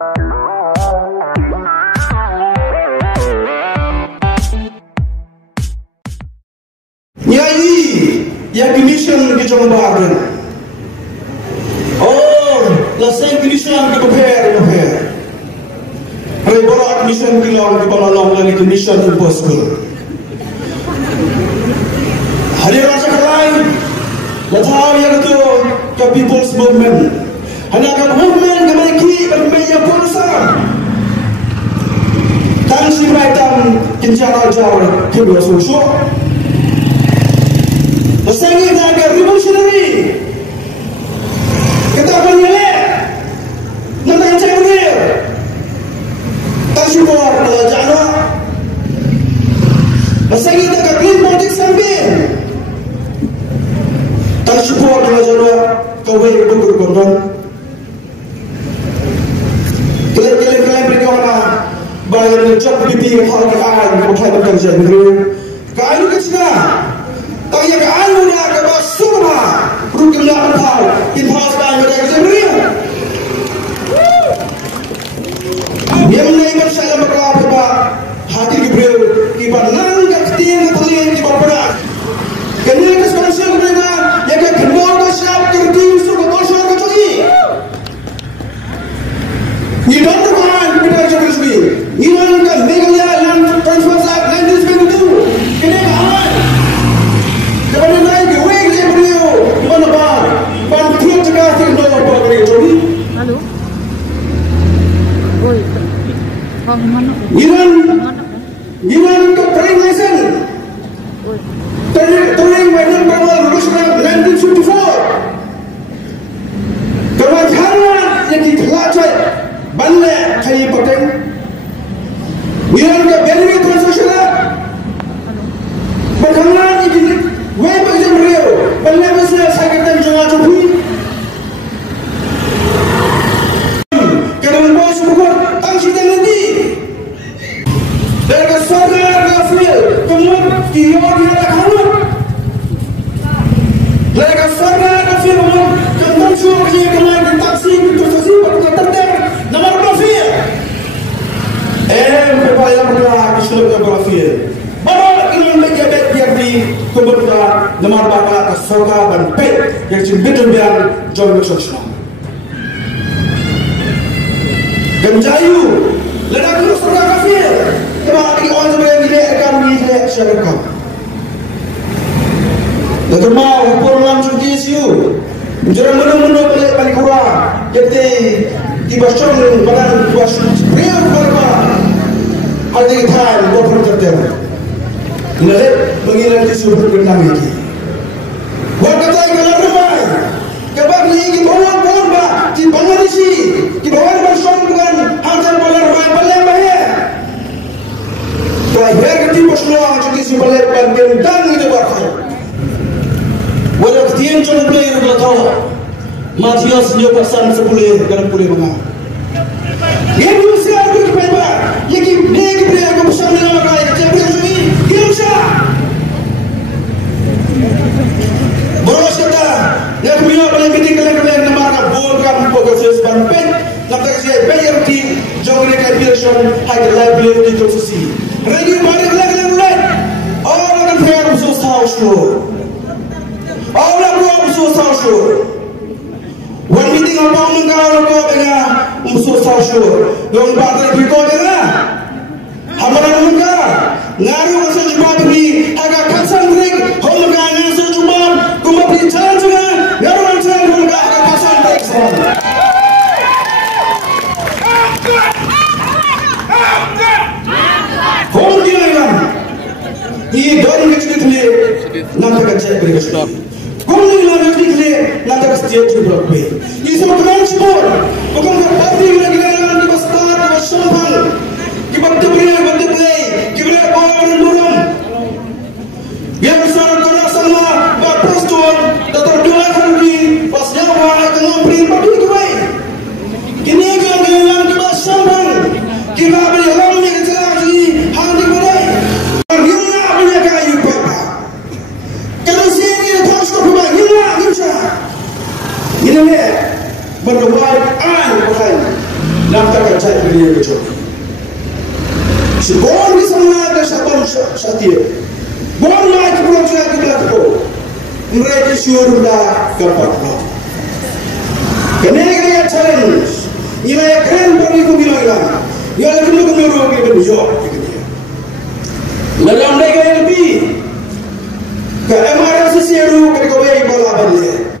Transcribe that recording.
Nyai yang mission ke Jombaran. Oh, la same mission ke prepare. Hari barat mission kilang ke Balalong lagi ke mission impossible. Hari rasa lain, latah yang itu ke people's movement. Hanya ke movement ke mereka bermeja pulsa. Tansi mereka kincara jauh kedua susu. Pasal ini agak revolutionary. Kita akan nyelek nanti cek dia. Tak syukur kalau jana. Pasal ini agak clean politik sambil. Tak syukur kalau jana kau boleh berkondom. Kalian berkawan bayar job BB hal kean kau tak bekerja dulu. Kean itu kecil. Kaya keanu dia ke basuma rugi nak tahu in-house bank mereka sendiri. Dia menaikkan saya berapa hati Gabriel kibar nangkap tiang teling kibar berat. Kena keseluruhan mereka yang kedua siap kerja usul kosong kecuali. Ini doktor kan kita cakap sendiri. Ini kan Meghalaya Land Transport Act 1972. Kena kan. Kepada naik ke wing je beliau mana bang bantuan cakap tinggal apa beliau jadi. Halo. Oi. Oh mana? Iran ke train license. Oi. Train manual manual Rusia 1954. Kewajaran yang ditelacak balik kayu peteng. Iran ke Benue Transaction Act. Berkenaan ini. Wei bagi beliau, beliau mesti saya kata jangan cuci. Kerana bos bukan tangsi nanti. Dari saudara Gafil, kemudian dia ada kamu. Dari saudara Gafil, kemudian suami kemudian taksi itu taksi pada terter nomor Gafil. Berbayar berapa Islam Gafil. Baru ini menjabat yang di kebetulan nomor bakal soka dan pet yang cimbidun biar John Wilson. Genjayu, ledak terus soka kafir. Kemana di orang sebenarnya tidak akan tidak syarikat. Letak mau pulang cuti siu. Jangan menunggu balik kurang. Jadi tiba showroom badan buat real berapa. Ada time buat tertentu. Naik mengilang di sumber kendang ini. Buat kata kalau ramai, kebab ni bawaan ba, di Bangladeshi, di bawaan bersama dengan hasil balar balar bayar. Bayar keti poslo jadi si balar kendang itu berkah. Walau tiang cuma beli rumah tahu, Matias dia pasang 10 dalam 10 mana. Yang bisa aku kepada, yang ni beli aku pasang nama kaya, jadi ini. Gilsa, boros kata, yang punya paling penting kalian nama bolkan pokoknya sebanpen, nanti saya bayar di jauh mereka pilih high liability itu sih. Regi balik lagi mulai, orang akan bayar usus house loan, orang akan usus house loan. One meeting apa mengkau kau dengan usus house loan, yang baterai kau dengan, hamaran mengkau. Ngaru masa jumpa beri agak kasar ring, homga masa jumpa kumap di jalan juga, ngaru masa homga agak kasar ring. Homga yang ini dorong kecil kecil, nanti kecil beri kecil. Homga yang kecil nanti kecil juga beri. Ini semua transport, bukan berarti lagi nanti besar bersombong, kibat beri. Yang besar kena sama bapus tuan datar dua hari pas nyawa akan ngomprin bagi kue. Kini kita dengan kita sambang kita beli lam yang kecil lagi handi badai. Gila punya kayu papa. Kalau sini terus keluar gila gila. Ini ni berdoa an pakai. nafta ka chat beliau ke joki si bon di sana ada sabon satir bon naik ke pulau kita ko mereka syukur dah gampang kenega challenge ila keren bagi ko bilang ya lagi ko ngoro ke benjo lalam dai ka LP ka MRC seru ka ko bay bala balle